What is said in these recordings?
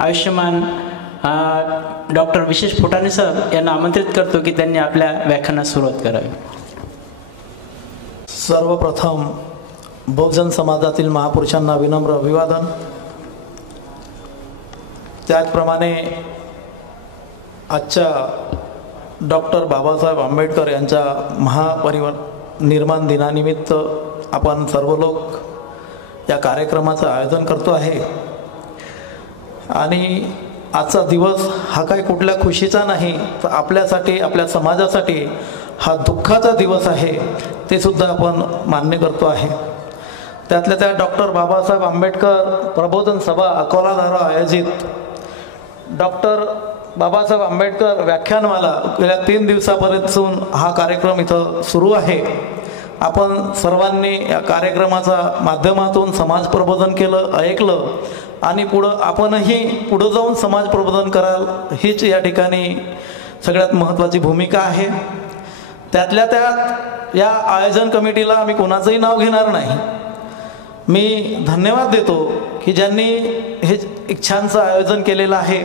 Ayushman doctor विशेष फुटाणे sir यांना आमंत्रित करतो की त्यांनी आपल्या व्याख्यानास सुरुवात करावी. सर्वप्रथम बहुजन समाजातील महापुरुषांना विनम्र अभिवादन. त्याचप्रमाणे आजच्या डॉक्टर बाबासाहेब आंबेडकर यांच्या महापरिनिर्वाण दिनानिमित्त आपण सर्व लोक या कार्यक्रमाचं आयोजन करतो आहे. आणि आजचा दिवस हा काही कुठल्या खुशीचा नाही, तर आपल्यासाठी, आपल्या समाजासाठी हा दुःखाचा दिवस आहे, ते सुद्धा आपण मान्य करतो आहे. त्यातल्या त्या डॉक्टर बाबासाहेब आंबेडकर प्रबोधन सभा अकोलाद्वारा आयोजित डॉक्टर बाबासाहेब आंबेडकर व्याख्यानमाला गेल्या 3 दिवसापासून हा कार्यक्रम इथं सुरू आहे. आपण सर्वांनी या कार्यक्रमाच्या माध्यमातून समाज प्रबोधन केलं, ऐकलं आणि आपणही पुढं जाऊन समाज प्रबोधन कराल, हीच या ठिकाणी सगळ्यात महत्त्वाची भूमिका आहे. त्यातल्या त्यात या आयोजन कमिटीला मी कोणाचंही नाव घेणार नाही. मी धन्यवाद देतो की ज्यांनी हे एक छानसं आयोजन केलेलं आहे.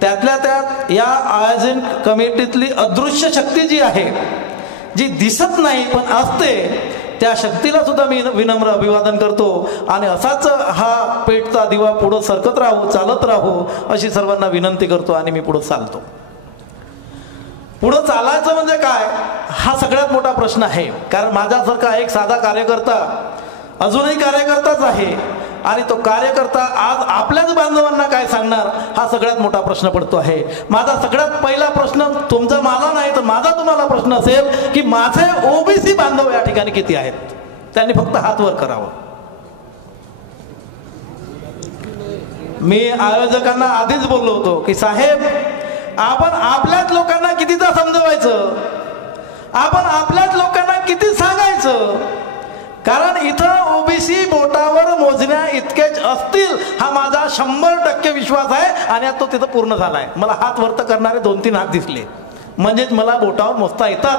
त्यातल्या त्यात या आयोजन कमिटीतली अदृश्य शक्ती जी आहे, जी दिसत नाही पण असते, त्या शक्तीला सुद्धा मी विनम्र अभिवादन करतो. आणि असाच हा पेटचा दिवा पुढं सरकत राहू, चालत राहू अशी सर्वांना विनंती करतो. आणि मी पुढं चालतो. पुढं चालायचं म्हणजे काय, हा सगळ्यात मोठा प्रश्न आहे. कारण माझ्यासारखा एक साधा कार्यकर्ता अजूनही कार्यकर्ताच आहे, आणि तो कार्यकर्ता आज आपल्याच बांधवांना काय सांगणार, हा सगळ्यात मोठा प्रश्न पडतो आहे. माझा सगळ्यात पहिला प्रश्न तुमचा मला नाही, तर माझा तुम्हाला प्रश्न असेल की माझे ओबीसी बांधव या ठिकाणी किती आहेत. त्यांनी फक्त हात वर करावं. मी आयोजकांना आधीच बोललो होतो की साहेब, आपण आपल्याच लोकांना कितीदा समजवायचं, आपण आपल्याच लोकांना किती सांगायचं. कारण इथं ओबीसी बोटावर मोजण्या इतकेच असतील, हा माझा 100% विश्वास आहे. आणि आता तो तिथं पूर्ण झाला आहे. मला हात वर्त करणारे 2-3 हात दिसले, म्हणजेच मला बोटावर मोजता येतात.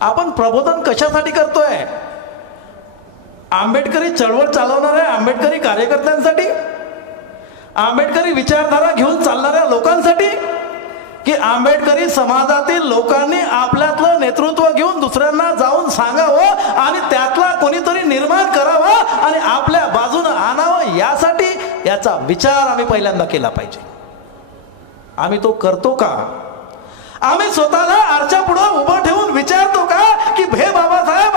आपण प्रबोधन कशासाठी करतोय? आंबेडकरी चळवळ चालवणाऱ्या आंबेडकरी कार्यकर्त्यांसाठी, आंबेडकरी विचारधारा घेऊन चालणाऱ्या लोकांसाठी, की आंबेडकरी समाजातील लोकांनी आपल्यातलं नेतृत्व घेऊन दुसऱ्यांना जाऊन सांगावं आणि त्यातला कोणीतरी निर्माण करावं आणि आपल्या बाजूनं आणावं, यासाठी याचा विचार आम्ही पहिल्यांदा केला पाहिजे. आम्ही तो करतो का? आम्ही स्वतःला आरच्या पुढं उभं ठेवून विचारतो का की हे बाबासाहेब,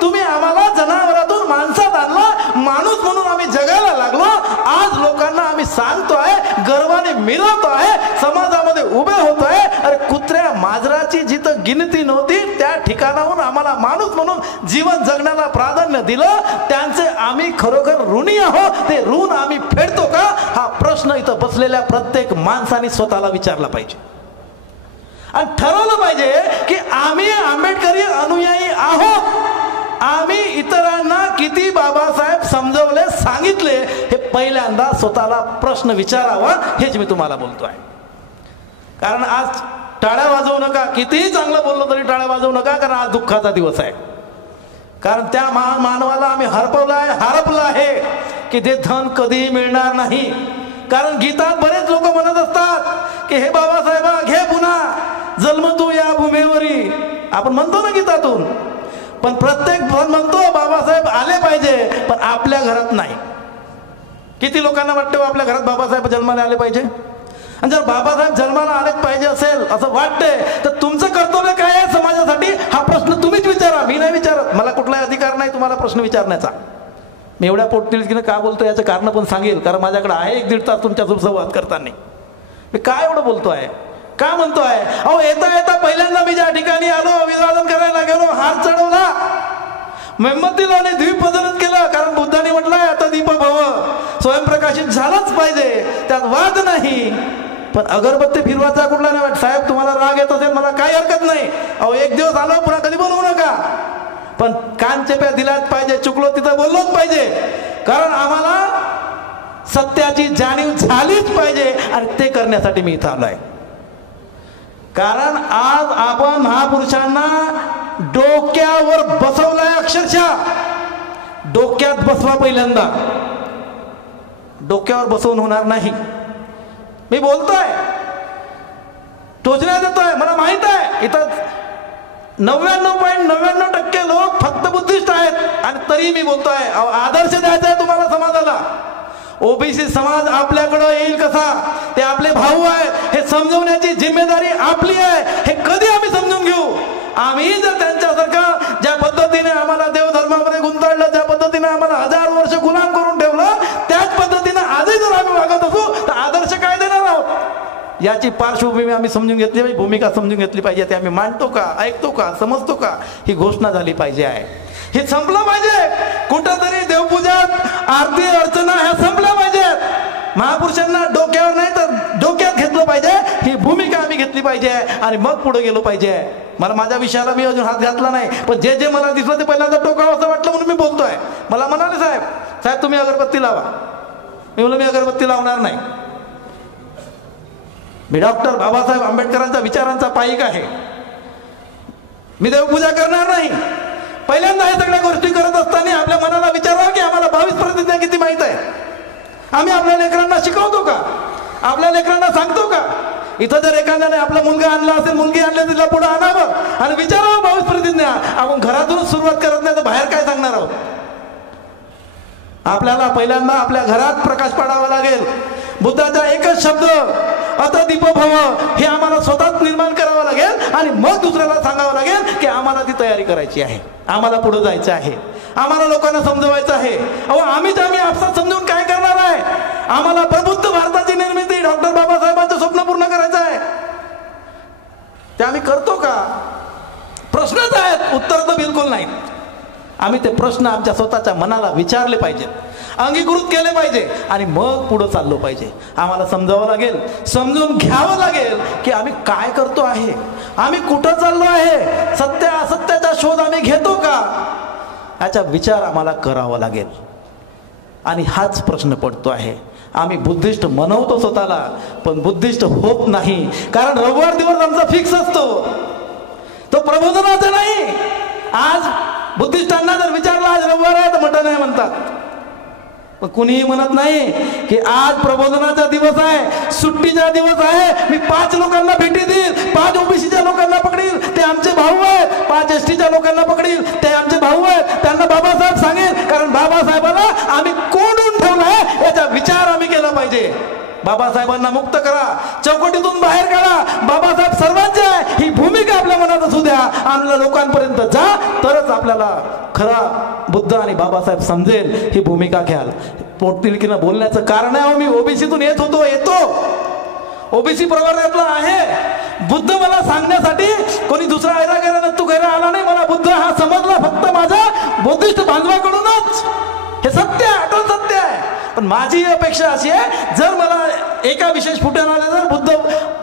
तुम्ही आम्हाला जनावरातून माणसात आणलं, माणूस म्हणून आम्ही जगायला लागलो, आज लोकांना आम्ही सांगतोय, गर्वाने मिरवतोय, समाजामध्ये उभे होतोय. अरे कुत्र्या मांजराची जिथं गिनती नव्हती त्या ठिकाणाहून आम्हाला माणूस म्हणून जीवन जगण्याला प्राधान्य दिलं, त्यांचे आम्ही खरोखर ऋणी आहोत. ते ऋण आम्ही फेडतो का, हा प्रश्न इथं बसलेल्या प्रत्येक माणसाने स्वतःला विचारला पाहिजे. आणि ठरवलं पाहिजे की आम्ही आंबेडकरी अनुयायी आहोत. आम्ही इतरांना किती बाबासाहेब समजवले, सांगितले, हे पहिल्यांदा स्वतःला प्रश्न विचारावा. हेच मी तुम्हाला बोलतोय. कारण आज टाळ्या वाजवू नका, कितीही चांगलं बोललो तरी टाळ्या वाजवू नका, कारण आज दुःखाचा दिवस आहे. कारण त्या मानवाला आम्ही हरपलं आहे की ते धन कधीही मिळणार नाही. कारण गीतात बरेच लोक म्हणत असतात की हे बाबासाहेबा, घे पुन्हा जन्म तू या भूमीवरी, आपण म्हणतो ना गीतातून. पण प्रत्येक म्हणतो बाबासाहेब आले पाहिजे, पण आपल्या घरात नाही. किती लोकांना वाटतं आपल्या घरात बाबासाहेब जन्माला आले पाहिजे? आणि जर बाबासाहेब जन्माला आलेच पाहिजे असेल असं वाटतंय, तर तुमचं कर्तव्य काय आहे समाजासाठी, हा प्रश्न तुम्हीच विचारा. मी नाही विचारत, मला कुठलाही अधिकार नाही तुम्हाला प्रश्न विचारण्याचा. मी एवढ्या पोटतिडकीनं का बोलतो याचं कारण पण सांगेल, कारण माझ्याकडे आहे 1-1.5 तास तुमच्यासोबत संवाद करताना. मी काय एवढं बोलतोय, का म्हणतोय? अहो, येता पहिल्यांदा मी ज्या ठिकाणी आलो, अभिवादन करायला गेलो, हार चढवला, मेणबत्तीला दीप प्रज्वलित केलं. कारण बुद्धाने म्हटलंय आता दीप भव, स्वयंप्रकाशित झालंच पाहिजे, त्यात वाद नाही. पण अगरबत्ती फिरवायचा कुठला नाही वाट. साहेब, तुम्हाला राग येत असेल, मला काही हरकत नाही. अहो, एक दिवस आलो, पुन्हा कधी बोलवू नका. पण कानचेप्या दिलाच पाहिजे, चुकलो तिथं बोललोच पाहिजे. कारण आम्हाला सत्याची जाणीव झालीच पाहिजे, आणि ते करण्यासाठी मी इथं आलोय. कारण आज आपण महापुरुषांना डोक्यावर बसवलाय, अक्षरशः डोक्यात बसवा पहिल्यांदा. डोक्यावर बसवून होणार नाही. मी बोलतोय, टोचण्यात येतोय, मला माहित आहे इथं 99.99% लोक फक्त बुद्धिस्ट आहेत आणि तरी मी बोलतोय. आदर्श द्यायचा आहे तुम्हाला समाजाला. ओबीसी समाज आपल्याकडं येईल कसा, ते आपले भाऊ आहेत हे समजवण्याची जिम्मेदारी आपली आहे. हे कधी आम्ही समजून घेऊ? आम्ही जर त्यांच्यासारखं ज्या पद्धतीने आम्हाला देवधर्मामध्ये गुंतवलं, ज्या पद्धतीने आम्हाला 1000 वर्ष गुलाम करून ठेवलं, त्याच पद्धतीने आजही जर आम्ही वागत असू तर आदर्श काय देणार आहोत? याची पार्श्वभूमी आम्ही समजून घेतली पाहिजे, भूमिका समजून घेतली पाहिजे. ते आम्ही मांडतो का, ऐकतो का, समजतो का, ही घोषणा झाली पाहिजे आहे. हे संपलं पाहिजे. कुठंतरी देवपूजा, आरती, अर्चना ह्या संपल्या पाहिजेत. महापुरुषांना डोक्यावर नाही तर डोक्यात घेतलं पाहिजे. ही भूमिका आम्ही घेतली पाहिजे आणि मग पुढे गेलो पाहिजे. मला माझ्या विषयाला मी अजून हात घातला नाही, पण जे जे मला दिसलं ते पहिल्यांदा टोकावं असं वाटलं म्हणून मी बोलतोय. मला म्हणाले साहेब तुम्ही अगरबत्ती लावा. मी म्हणलं मी अगरबत्ती लावणार नाही. मी डॉक्टर बाबासाहेब आंबेडकरांच्या विचारांचा पाईक आहे. मी देवपूजा करणार नाही. पहिल्यांदा हे सगळ्या गोष्टी करत असताना आपल्या मनाला विचारावं की आम्हाला 22 प्रतिज्ञा किती माहित आहे. आम्ही आपल्या लेकरांना शिकवतो का? आपल्या लेकरांना सांगतो का? इथं जर एखाद्याने आपला मुलगा आणला असेल, मुलगी आणली असेल, तिला पुढे आणावं आणि विचारावं 22 प्रतिज्ञा. आपण घरातूनच सुरुवात करत नाही तर बाहेर काय सांगणार आहोत? आपल्याला पहिल्यांदा आपल्या घरात प्रकाश पाडावा लागेल. बुद्धाचा एकच शब्द अत दीपो भव हे आम्हाला स्वतःच निर्माण करावं लागेल आणि मग दुसऱ्याला सांगावं लागेल की आम्हाला ती तयारी करायची आहे, आम्हाला पुढे जायचं आहे, आम्हाला लोकांना समजवायचं आहे. अहो आम्हीच आपसात समजून काय करणार आहे? आम्हाला प्रबुद्ध भारताची निर्मिती डॉक्टर बाबासाहेबांचं स्वप्न पूर्ण करायचं आहे. ते आम्ही करतो का? प्रश्नच आहेत, उत्तर तर बिलकुल नाही. आम्ही ते प्रश्न आमच्या स्वतःच्या मनाला विचारले पाहिजेत, अंगीकृत केले पाहिजे आणि मग पुढे चाललो पाहिजे. आम्हाला समजावं लागेल, समजून घ्यावं लागेल की आम्ही काय करतो आहे, आम्ही कुठं चाललो आहे, सत्य असत्याचा शोध आम्ही घेतो का, याचा विचार आम्हाला करावा लागेल. आणि हाच प्रश्न पडतो आहे. आम्ही बुद्धिस्ट म्हणवतो स्वतःला, पण बुद्धिस्ट होत नाही. कारण रविवार दिवस आमचा फिक्स असतो, तो प्रबोधनाचा नाही. आज बुद्धिस्टांना जर विचारलं आज रविवार आहे तर मटण आहे म्हणतात. पण कुणीही म्हणत नाही की आज प्रबोधनाचा दिवस आहे, सुट्टीचा दिवस आहे, मी 5 लोकांना भेटी देईल, 5 ओबीसीच्या लोकांना पकडील, ते आमचे भाऊ आहेत, 5 एसटीच्या लोकांना पकडील, ते आमचे भाऊ आहेत, त्यांना बाबासाहेब सांगेल. कारण बाबासाहेबांना आम्ही कोंडून ठेवलाय याचा विचार आम्ही केला पाहिजे. बाबासाहेबांना मुक्त करा, चौकटीतून बाहेर काढा. बाबासाहेब सर्वांचे आहे ही भूमिका आपल्या मनात असू द्या. आपल्या लोकांपर्यंत जा, तरच आपल्याला खरा बुद्ध आणि बाबासाहेब समजेल. ही भूमिका घ्याल. पोटतिलकीनं बोलण्याचं कारण आहे, मी ओबीसीतून येतो, ओबीसी प्रवर्गातला आहे. बुद्ध मला सांगण्यासाठी कोणी दुसरा तू गैरा आला नाही. मला बुद्ध हा समजला फक्त माझ्या बुद्धिस्ट बांधवाकडूनच. हे सत्य आहे, अटल सत्य आहे. पण माझी अपेक्षा अशी आहे, जर मला एका विशेष फुट्याला जर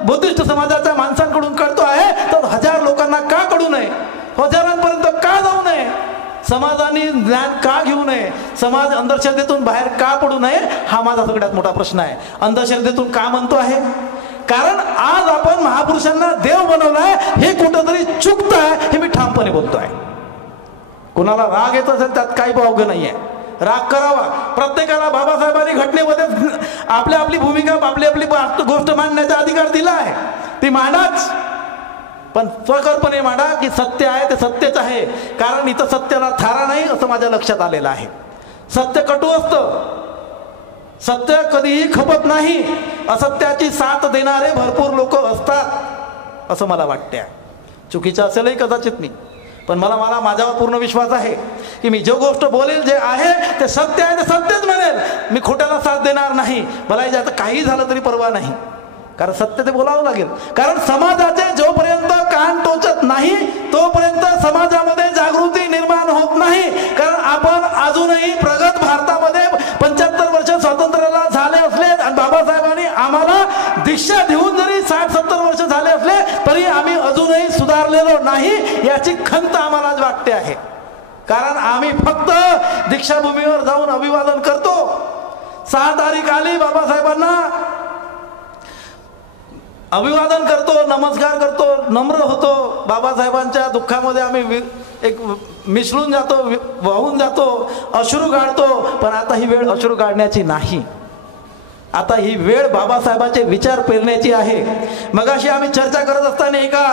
बुद्धिस्ट समाजाच्या माणसांकडून कळतो आहे तर 1000 लोकांना का कळू नये, हजारांपर्यंत का जाऊ नये, समाजाने ज्ञान का घेऊ नये, समाज अंधश्रद्धेतून बाहेर का पडू नये, हा माझा सगळ्यात मोठा प्रश्न आहे. अंधश्रद्धेतून का म्हणतो आहे? कारण आज आपण महापुरुषांना देव बनवलाय हे कुठंतरी चुकतं आहे, हे मी ठामपणे बोलतोय. कोणाला राग येत असेल त्यात काही भावगं नाही आहे, राग करावा. प्रत्येकाला बाबासाहेबांनी घटनेमध्ये आपली भूमिका, आपली गोष्ट मांडण्याचा अधिकार दिला आहे, ती मांडाच. पण स्वकल्पने मांडा की सत्य आहे ते सत्यच आहे. कारण इथं सत्याला थारा नाही असं माझ्या लक्षात आलेलं आहे. सत्य कटू असतं, सत्य कधीही खपत नाही. असत्याची साथ देणारे भरपूर लोक असतात असं मला वाटते. चुकीचं असेलही कदाचित मी, पण मला माझ्यावर पूर्ण विश्वास आहे की मी जो गोष्ट बोलेल, जे आहे ते सत्य आहे ते सत्यच म्हणेल. मी खोट्याला साथ देणार नाही. मला याचं काही झालं तरी परवा नाही, कारण सत्य ते बोलावं लागेल. कारण समाजाचे जोपर्यंत कान टोचत नाही तोपर्यंत समाजामध्ये जागृती निर्माण होत नाही. कारण आपण अजूनही प्रगत भारतामध्ये 75 वर्ष स्वातंत्र्याला झाले असले आणि बाबासाहेबांनी आम्हाला दीक्षा देऊन जरी 60-70 वर्ष झाले असले तरी आम्ही अजूनही सुधारलेलो नाही, याची खंत आम्हाला आज वाटते आहे. कारण आम्ही फक्त दीक्षाभूमीवर जाऊन अभिवादन करतो. 6 तारीख आली, बाबासाहेबांना अभिवादन करतो, नमस्कार करतो, नम्र होतो. बाबासाहेबांच्या दुःखामध्ये आम्ही एक मिसळून जातो, वाहून जातो, अश्रू गाळतो. पण आता ही वेळ अश्रू गाळण्याची नाही. आता ही वेळ बाबासाहेबांचे विचार पेरण्याची आहे. मगाशी आम्ही चर्चा करत असताना एका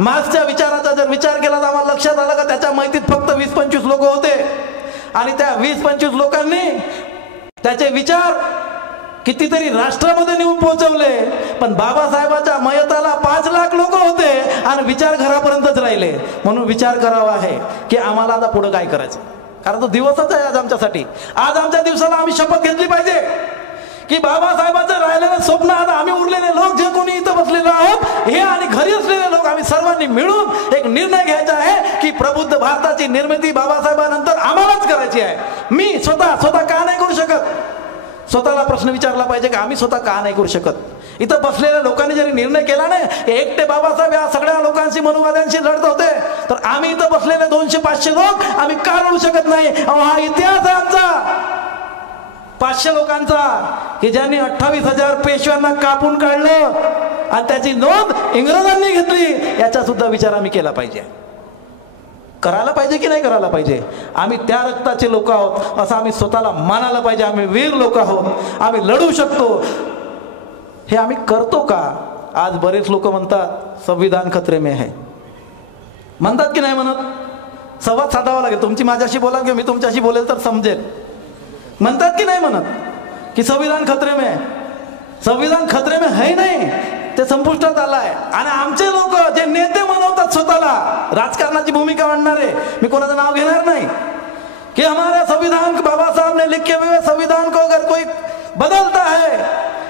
मार्क्सच्या विचाराचा जर विचार केला तर आम्हाला लक्षात आलं का त्याच्या माहितीत फक्त 20-25 लोक होते आणि त्या 20-25 लोकांनी त्याचे विचार कितीतरी राष्ट्रामध्ये नेऊन पोहोचवले. पण बाबासाहेबांच्या मयताला 5 लाख लोक होते आणि विचार घरापर्यंतच राहिले. म्हणून विचार करावा आहे की आम्हाला आता पुढे काय करायचं, कारण तो दिवसच आहे आज आमच्यासाठी. आज आमच्या दिवसाला आम्ही शपथ घेतली पाहिजे की बाबासाहेबांचं राहिलेलं स्वप्न आता आम्ही उरलेले लोक जे कोणी इथं बसलेलो आहोत हे आणि घरी असलेले लोक आम्ही सर्वांनी मिळून एक निर्णय घ्यायचा आहे की प्रबुद्ध भारताची निर्मिती बाबासाहेबांनंतर आम्हालाच करायची आहे. मी स्वतः का नाही करू शकत? स्वतःला प्रश्न विचारला पाहिजे की आम्ही स्वतः का नाही करू शकत? इथं बसलेल्या लोकांनी जरी निर्णय केला नाही, एकटे बाबासाहेब या सगळ्या लोकांशी मनुवाद्यांशी लढत होते, तर आम्ही इथं बसलेले 200-500 लोक आम्ही का लढू शकत नाही? हा इतिहास आहे आमचा 500 लोकांचा की ज्यांनी 28,000 पेशव्यांना कापून काढलं आणि त्याची नोंद इंग्रजांनी घेतली. याचा सुद्धा विचार आम्ही केला पाहिजे. करायला पाहिजे की नाही करायला पाहिजे? आम्ही त्या रक्ताचे लोक आहोत असं आम्ही स्वतःला मानायला पाहिजे. आम्ही वीर लोक आहोत, आम्ही लढू शकतो. हे आम्ही करतो का? आज बरेच लोक म्हणतात संविधान खतरे में है, म्हणतात की नाही म्हणत? संवाद साधावा लागेल. तुमची माझ्याशी बोला किंवा मी तुमच्याशी बोलेल तर समजेल. म्हणतात की नाही म्हणत की संविधान खतरे में है? संविधान खतरे में है नाही, ते संपुष्टात आलाय. आणि आमचे लोक जे नेते म्हणवतात स्वतःला, राजकारणाची भूमिका मांडणारे, मी कोणाचं नाव घेणार नाही, कि हमारा संविधान बाबा साहब ने लिखे हुए संविधान को अगर कोई बदलता है,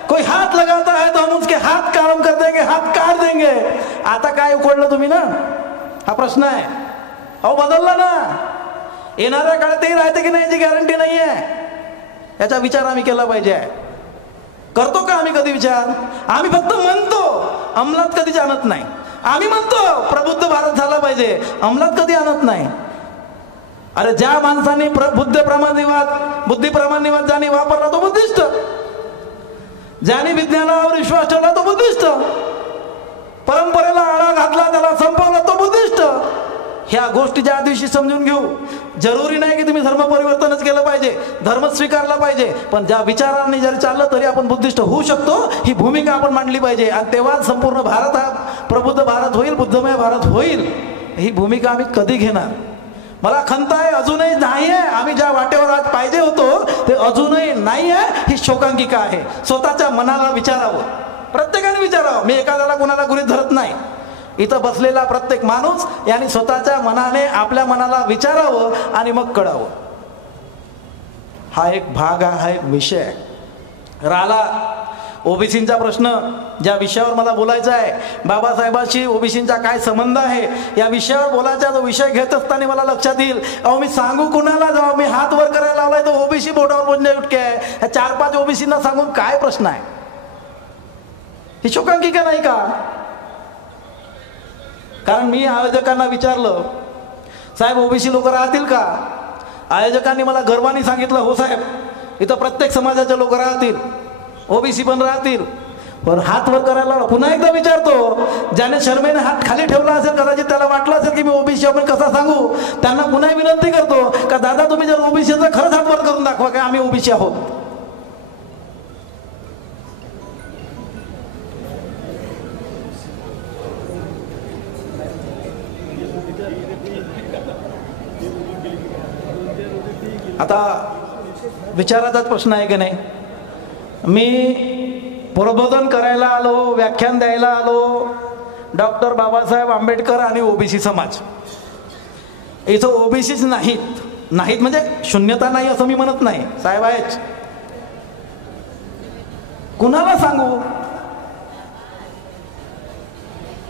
कोई हाथ लगाता है तो हम उसके हाथ काम कर देंगे, हाथ काट देंगे. आता काय उकडलं तुम्ही ना? हा प्रश्न आहे. अहो बदलला ना, येणाऱ्या काळात तेही राहते की नाही याची गॅरंटी नाही आहे. याचा विचार आम्ही केला पाहिजे. करतो का आम्ही कधी विचार? आम्ही फक्त म्हणतो, अंमलात कधीच आणत नाही. आम्ही म्हणतो प्रबुद्ध भारत झाला पाहिजे, अंमलात कधी आणत नाही. अरे ज्या माणसाने बुद्धी प्रमाणवाद ज्याने वापरला तो बुद्धिस्ट, ज्याने विज्ञानावर विश्वास ठेवला तो बुद्धिस्ट, परंपरेला आळा घातला त्याला संपवला तो बुद्धिस्ट. ह्या गोष्टी ज्या दिवशी समजून घेऊ, जरुरी नाही की तुम्ही धर्म परिवर्तनच केलं पाहिजे, धर्म स्वीकारला पाहिजे, पण ज्या विचारांनी जरी चाललं तरी आपण बुद्धिस्ट होऊ शकतो, ही भूमिका आपण मांडली पाहिजे. आणि तेव्हा संपूर्ण भारत हा प्रबुद्ध भारत होईल, बुद्धमय भारत होईल. ही भूमिका आम्ही कधी घेणार? मला खंत आहे, अजूनही नाही आहे. आम्ही ज्या वाटेवर आज पाहिजे होतो ते अजूनही नाही आहे. ही शोकांकिका आहे. स्वतःच्या मनाला विचारावं, प्रत्येकाने विचारावं. मी एखाद्याला कोणाला गृहीत धरत नाही. इथं बसलेला प्रत्येक माणूस यांनी स्वतःच्या मनाने आपल्या मनाला विचारावं आणि मग कळावं. हा एक भाग आहे, हा एक विषय आहे. राहिला ओबीसींचा प्रश्न, ज्या विषयावर मला बोलायचं आहे, बाबासाहेबांशी ओबीसींचा काय संबंध आहे या विषयावर बोलायचा जो विषय घेत असताना मला लक्षात येईल, अहो मी सांगू कुणाला? जेव्हा मी हात वर करायला लावलाय तो ओबीसी बोटावर बोलणे उठके आहे. ह्या 4-5 ओबीसींना सांगून काय प्रश्न आहे? ही शोकांकिका नाही का? कारण मी आयोजकांना विचारलं, साहेब ओबीसी लोक राहतील का? आयोजकांनी मला गर्वाने सांगितलं, हो साहेब इथं प्रत्येक समाजाचे लोक राहतील, ओबीसी पण राहतील. पण हात वर करायला पुन्हा एकदा विचारतो, ज्याने शर्मेने हात खाली ठेवला असेल, कदाचित त्याला वाटलं असेल की मी ओबीसी आपण कसा सांगू, त्यांना पुन्हा विनंती करतो का दादा तुम्ही जर ओबीसीचा खरंच हात वर करून दाखवा की आम्ही ओबीसी आहोत. आता विचाराचाच प्रश्न आहे की नाही? मी प्रबोधन करायला आलो, व्याख्यान द्यायला आलो, डॉक्टर बाबासाहेब आंबेडकर आणि ओबीसी समाज. इथं ओबीसीच नाहीत म्हणजे शून्यता नाही असं मी म्हणत नाही, साहेब आहेच. कुणाला सांगू?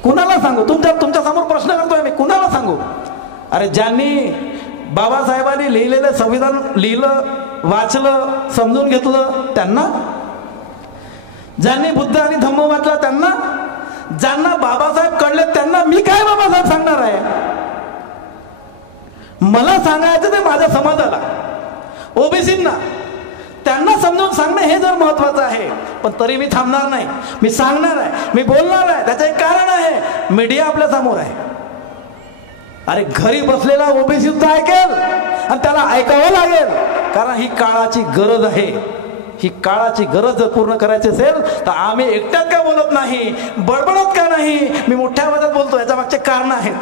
कुणाला सांगू? तुमच्या समोर प्रश्न करतोय मी, कुणाला सांगू? अरे ज्यांनी बाबासाहेबांनी लिहिलेलं संविधान लिहिलं, वाचलं, समजून घेतलं त्यांना, ज्यांनी बुद्ध आणि धम्म वाचला त्यांना, ज्यांना बाबासाहेब कळले त्यांना मी काय बाबासाहेब सांगणार आहे? मला सांगायचं ते माझ्या समाजाला, ओबीसींना, त्यांना समजून सांगणं हे जर महत्वाचं आहे. पण तरी मी थांबणार नाही, मी सांगणार आहे, मी बोलणार आहे. त्याचं एक कारण आहे, मीडिया आपल्या समोर आहे. अरे घरी बसलेला ओबीसी सुद्धा ऐकेल आणि त्याला ऐकावं लागेल, कारण ही काळाची गरज आहे. ही काळाची गरज जर पूर्ण करायची असेल तर आम्ही एकट्यात का बोलत नाही, बडबडत का नाही, मी मोठ्या आवाजात बोलतो, याच्या मागचे कारण आहेत.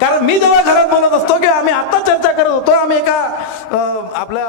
कारण मी जेव्हा घरात बोलत असतो की आम्ही आता चर्चा करत होतो, आम्ही एका आपल्या